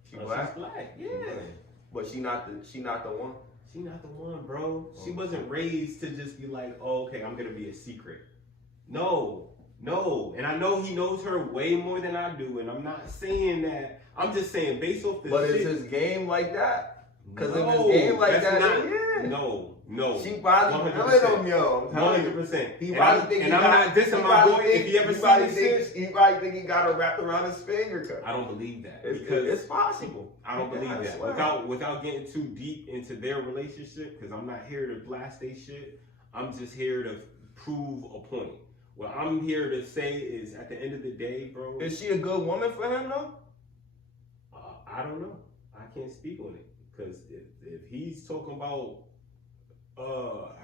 She black? She's black, yeah. But she not the one. She not the one, bro. She wasn't raised to just be like, oh, okay, I'm gonna be a secret. No. And I know he knows her way more than I do, and I'm not saying that. I'm just saying based off the shit. But is his game like that? Because if his game like that, yeah. No. She probably feeling him, yo. 100%. He probably think and I'm not dissing my boy. If he ever sees this, he probably think he got her wrapped around his finger. I don't believe that. Because it's possible. I don't believe that. Without getting too deep into their relationship, because I'm not here to blast they shit. I'm just here to prove a point. What I'm here to say is, at the end of the day, bro. Is she a good woman for him, though? I don't know. I can't speak on it. Because if he's talking about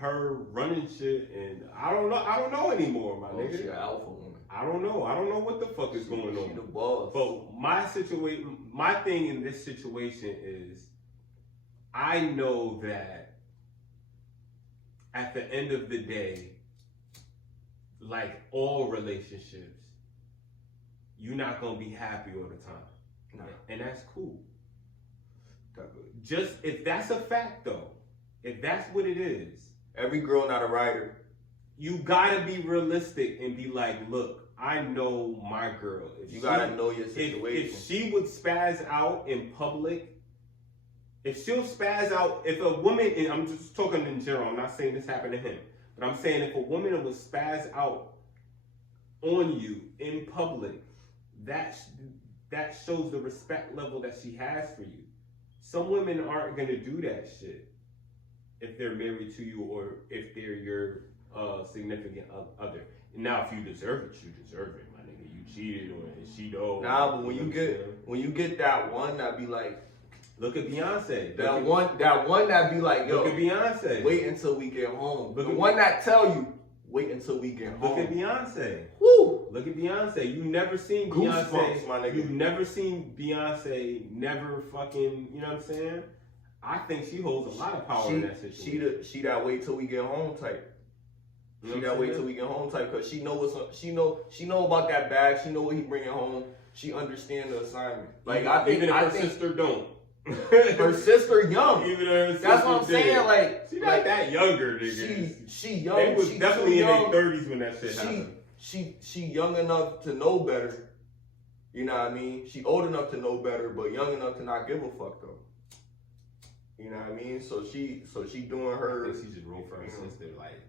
her running shit, and I don't know anymore, my nigga. She an alpha woman. I don't know what the fuck is going on. She the boss. But my thing in this situation is, I know that at the end of the day, like all relationships, you're not gonna be happy all the time. No. And that's cool. Just if that's a fact though, if that's what it is. Every girl not a writer. You gotta be realistic and be like, look, I know my girl. You gotta know your situation. If she would spaz out in public, if she'll spaz out, if a woman, and I'm just talking in general, I'm not saying this happened to him, but I'm saying if a woman would spaz out on you in public, that shows the respect level that she has for you. Some women aren't gonna do that shit if they're married to you or if they're your significant other. Now, if you deserve it, you deserve it, my nigga. You cheated or she don't. Nah, but when you get that one that be like, look at Beyonce. That one that be like, yo, look at Beyonce. Wait until we get home. The one that tell you, wait until we get home. Look at Beyonce. Woo! Look at Beyonce. You never seen Beyonce. My nigga. You've never seen Beyonce never fucking, you know what I'm saying? I think she holds a lot of power in that situation. She that wait till we get home type. She that wait till we get home type, because she know about that bag. She know what he bringing home. She understand the assignment. Like I think her sister don't. Her sister young. Even her sister that's what I'm saying. Like she not that younger, nigga. She young. They was definitely in their 30s when that shit happened. She young enough to know better. You know what I mean? She old enough to know better, but young enough to not give a fuck though. You know what I mean? So she doing her. I think she just wrote for her sister, like.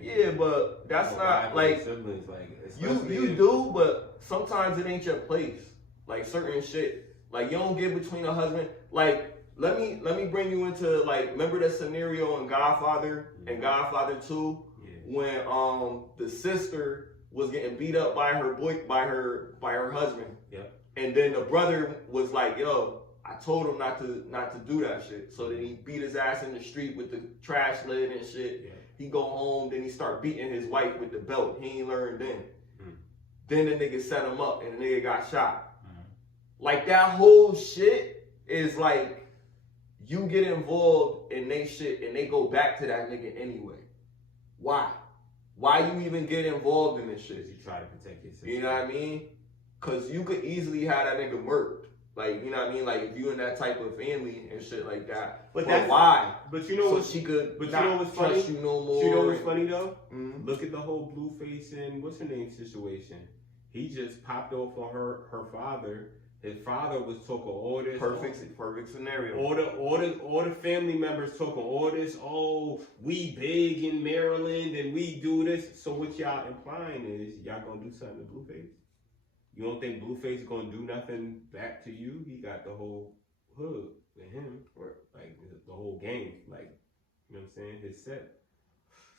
Yeah, but that's not like siblings, like you do, but sometimes it ain't your place. Like certain shit, like you don't get between a husband. Like let me bring you into like, remember the scenario in Godfather and Godfather 2 when the sister was getting beat up by her husband. Yep. And then the brother was like, yo, I told him not to do that shit. So then he beat his ass in the street with the trash lid and shit. Yeah. He go home, then he start beating his wife with the belt. He ain't learned then. Then the nigga set him up and the nigga got shot. Like that whole shit is like, you get involved in they shit and they go back to that nigga anyway. Why? Why you even get involved in this shit? You try to protect yourself. You know what I mean? Cause you could easily have that nigga murked. Like, you know what I mean? Like if you in that type of family and shit like that. But why? But you know what? She could. But you know what's funny? You no more. You know what's funny though? Look at the whole Blueface and what's her name situation. He just popped off on her father. His father was talking all this. Perfect scenario. All the family members talking all this. Oh, we big in Maryland and we do this. So what y'all implying is y'all gonna do something to Blueface? You don't think Blueface gonna do nothing back to you? He got the whole hood with him, or like the whole game, like, you know what I'm saying? His set.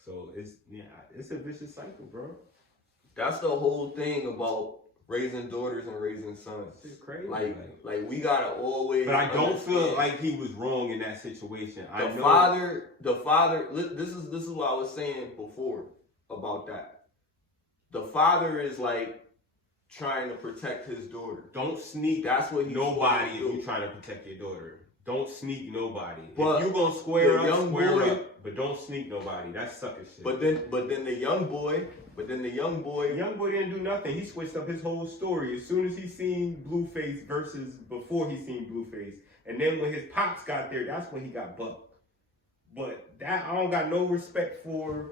So it's a vicious cycle, bro. That's the whole thing about raising daughters and raising sons. It's crazy. Like we gotta always. But I don't feel like he was wrong in that situation. The father. This is what I was saying before about that. The father is like trying to protect his daughter. Don't sneak. That's what he's nobody if you're trying to protect your daughter. Don't sneak nobody. But if you gonna square up, boy, up. But don't sneak nobody. That's sucker shit. But then the young boy. The young boy didn't do nothing. He switched up his whole story as soon as he seen Blueface versus before he seen Blueface. And then when his pops got there, that's when he got bucked. But that I don't got no respect for.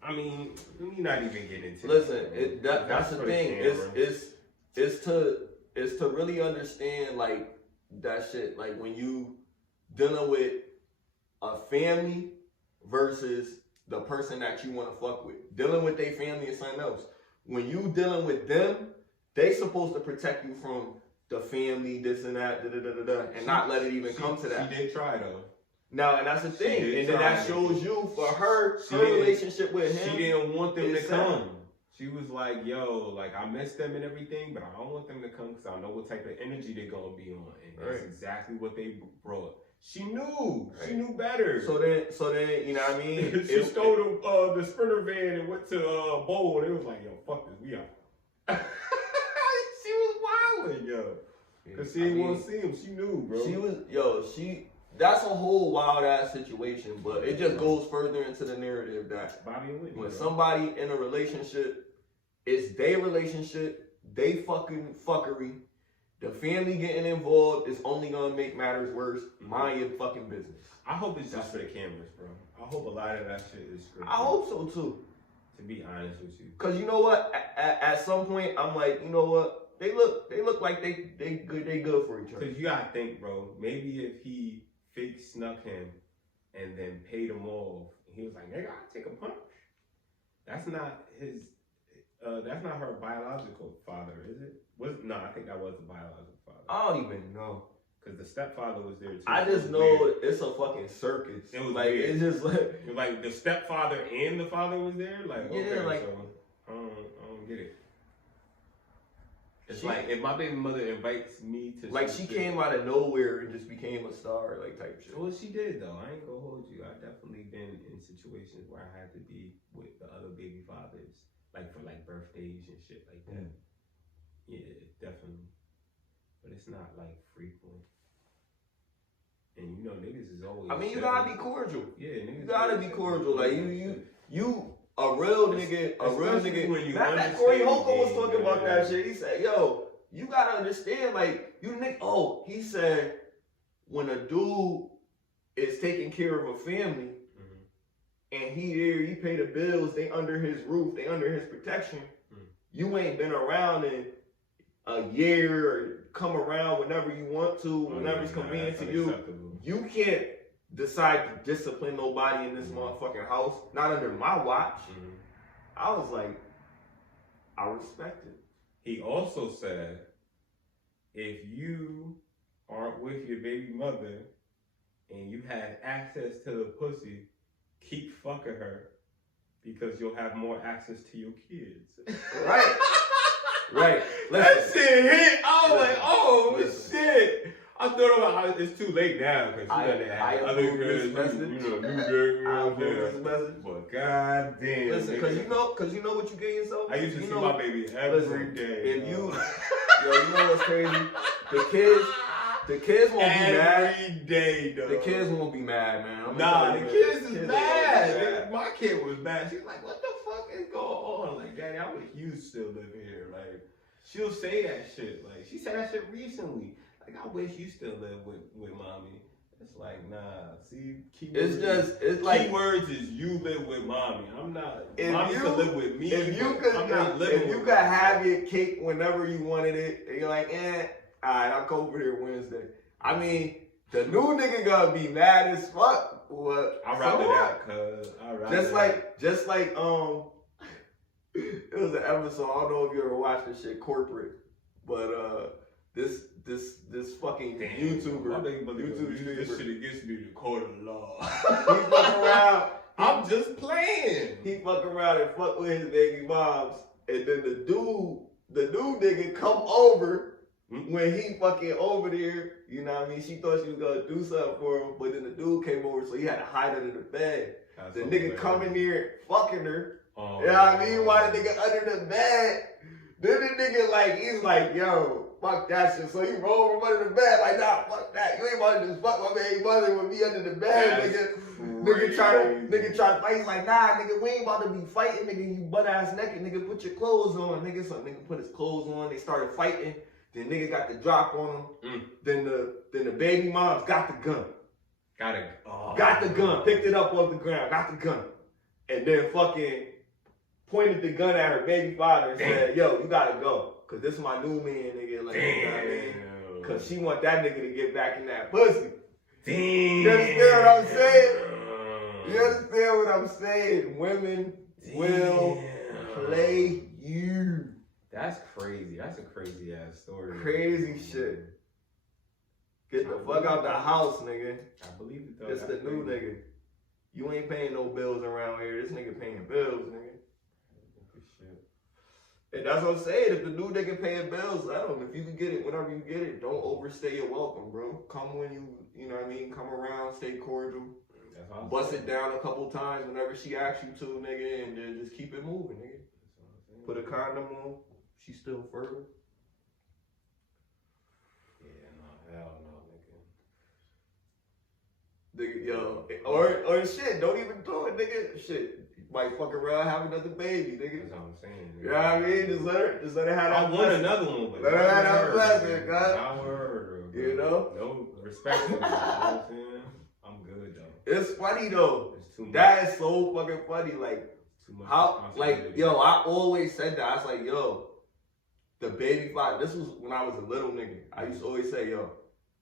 I mean, we not even getting into. Listen, that's the thing. It's to really understand like that shit. Like when you dealing with a family versus the person that you want to fuck with. Dealing with their family is something else. When you dealing with them, they supposed to protect you from the family, this and that, and not let it even come to that. She did try though. Now, and that's the thing. And then that shows you for her relationship with him. She didn't want them to come. She was like, yo, like I miss them and everything, but I don't want them to come because I know what type of energy they're going to be on. And that's exactly what they brought. She knew. Right. She knew better. So then, you know what I mean? She stole the Sprinter van and went to Bowl, and it was like, yo, fuck this, we out. She was wilding, yo. Because she didn't want to see him. She knew, bro. That's a whole wild ass situation, but it just goes further into the narrative that Bobby and Whitney, when somebody in a relationship, it's their relationship, they fucking fuckery. The family getting involved is only gonna make matters worse. Mind your fucking business. I hope it's just for the cameras, bro. I hope a lot of that shit is scripted. I hope so too. To be honest with you. Cause you know what? At some point, I'm like, you know what? They look like they good for each other. Cause you gotta think, bro. Maybe if he fake snuck him and then paid him off, he was like, nigga, I'll take a punch. That's not his. That's not her biological father, is it? No, I think that was the biological father. I don't even know. Because the stepfather was there too. I just know it's a fucking circus. It was like weird. It's just like the stepfather and the father was there. Like okay, like so I don't get it. It's like if my baby mother invites me to like she came out of nowhere and just became a star, like type shit. Well, she did though. I ain't gonna hold you. I've definitely been in situations where I had to be with the other baby fathers, like for like birthdays and shit like that. Yeah, definitely. But it's not like frequent. And you know, niggas is always. I mean, you gotta be cordial. Yeah, niggas. You gotta be cordial. Like you. A real nigga. When you that Corey Holcomb was talking about that shit. He said, yo, you gotta understand, like, you nigga, he said, when a dude is taking care of a family, and he pay the bills, they under his roof, they under his protection, you ain't been around in a year, or come around whenever you want to, whenever it's convenient to you. You can't decide to discipline nobody in this motherfucking house, not under my watch. I was like, I respect it. He also said, if you aren't with your baby mother and you had access to the pussy, keep fucking her because you'll have more access to your kids. Right. Right. That shit hit. I was like, oh Listen. shit. I thought about how it's too late now because I other girls, message. new I girls. approve this message. But goddamn. Listen, because you know what you get yourself. I used to see my baby every day. If you, yo, you know what's crazy? The kids won't be mad. Every day, though. The kids won't be mad, man. Nah, the kids is ain't mad. gonna be mad. My kid was mad. She was like, what the fuck is going on? Like, Daddy, I wish you still live here. Like, she'll say that shit. Like, she said that shit recently. Like, I wish you still live with mommy. It's like, nah. See, It's like keywords is you live with mommy. I'm not. If Mommy you- could live with me. if you but could, I'm not living if you with could mommy. have your cake whenever you wanted it, and you're like, alright, I'll come over here Wednesday. I mean, the new nigga gonna be mad as fuck. What? I'd rather that, cuz. Just like it was an episode. I don't know if you ever watched this shit, Corporate, but this fucking YouTuber, YouTube this streamer, shit against me to court of law. he fuck around. I'm just playing. He fuck around and fuck with his baby moms, and then the dude nigga come over when he fucking over there. You know what I mean? She thought she was gonna do something for him, but then the dude came over, so he had to hide under the bed. That's The so nigga bad. come in there fucking her. Oh, You know what I mean? Why the nigga under the bed? Then the nigga he's like, yo, fuck that shit. So he rolled from under the bed like, nah, fuck that. You ain't about to just fuck my baby mother with me under the bed, That's nigga. crazy. Nigga try to fight. He's like, nah, nigga, we ain't about to be fighting, nigga. You butt ass naked, nigga. Put your clothes on, nigga. So nigga put his clothes on. They started fighting. Then nigga got the drop on him. Then the baby moms got the gun. Got the gun. Picked it up off the ground. Got the gun. And then fucking pointed the gun at her baby father and said, yo, you gotta go. Cause this is my new man, nigga. Like, you know what I mean? Cause she want that nigga to get back in that pussy. Damn. You understand what I'm saying? You understand what I'm saying? Women will play you. That's crazy. That's a crazy ass story. Crazy shit. Get the fuck out the house, nigga. I believe it though. It's the new nigga. You ain't paying no bills around here. This nigga paying bills, nigga. And that's what I'm saying. If the new nigga paying bills, let him. If you can get it, whenever you get it, don't overstay your welcome, bro. Come when you know what I mean? Come around, stay cordial. Bust it down a couple times whenever she asks you to, nigga, and then just keep it moving, nigga. Put a condom on. She's still fertile. Yeah, no, hell no, nigga. Nigga, yo, or shit, don't even do it, nigga. Shit. Might fuck around, have another baby, nigga. That's what I'm saying. You know what I mean? Just let her have that. I want another one, but let her have that blessing, God. Not with her, bro. You know? No respect to me. You know what I'm saying? I'm good though. It's funny though. It's too much. That is so fucking funny. Like Too much how, like responsibility. yo, I always said that. I was like, yo, the baby father. This was when I was a little nigga. I used to always say, yo,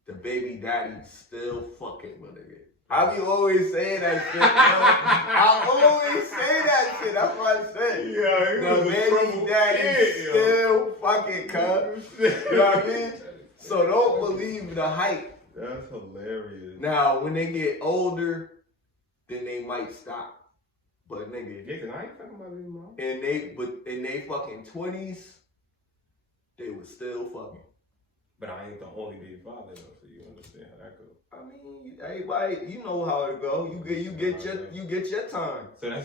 the baby daddy still fucking my nigga. I be always saying that shit, yo. I always say that shit. That's what I said. Yeah, The baby daddy still fucking cuz. You know what I mean? So don't believe the hype. That's hilarious. Now, when they get older, then they might stop. But nigga, Yeah, cause I ain't fucking my baby mom. in they fucking 20s, they was still fucking. But I ain't the only baby father though, so you understand how that goes. I mean, everybody, you know how it go. You get your time. So that's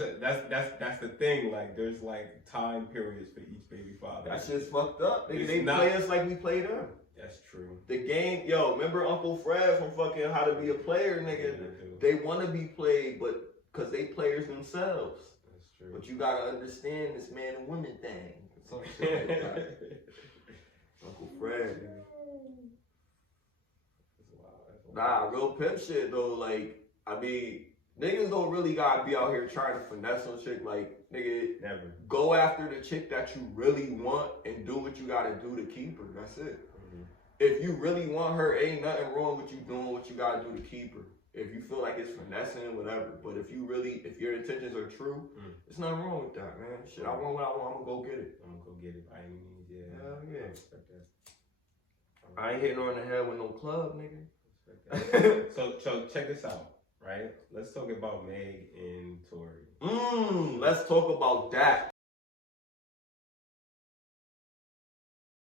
the thing. Like, there's like time periods for each baby father. That shit's fucked up. Nigga, It's they not- play us like we play them. That's true. The game, yo, remember Uncle Fred from fucking How to Be a Player, nigga? They want to be played, but because they players themselves. That's true. But you gotta understand this man and women thing. Some shit like that. Uncle Fred, nigga. Nah, real pimp shit though. Like, I mean, niggas don't really gotta be out here trying to finesse some chick. Like, nigga, Never. go after the chick that you really want and do what you gotta do to keep her. That's it. If you really want her, ain't nothing wrong with you doing what you gotta do to keep her. If you feel like it's finessing, whatever. But if your intentions are true, there's nothing wrong with that, man. Shit, I want what I want. I'm gonna go get it. I'm gonna go get it by any means. Yeah. Hell yeah. I respect that. I ain't hitting her in the head with no club, nigga. So check this out, right? Let's talk about Meg and Tory. Let's talk about that.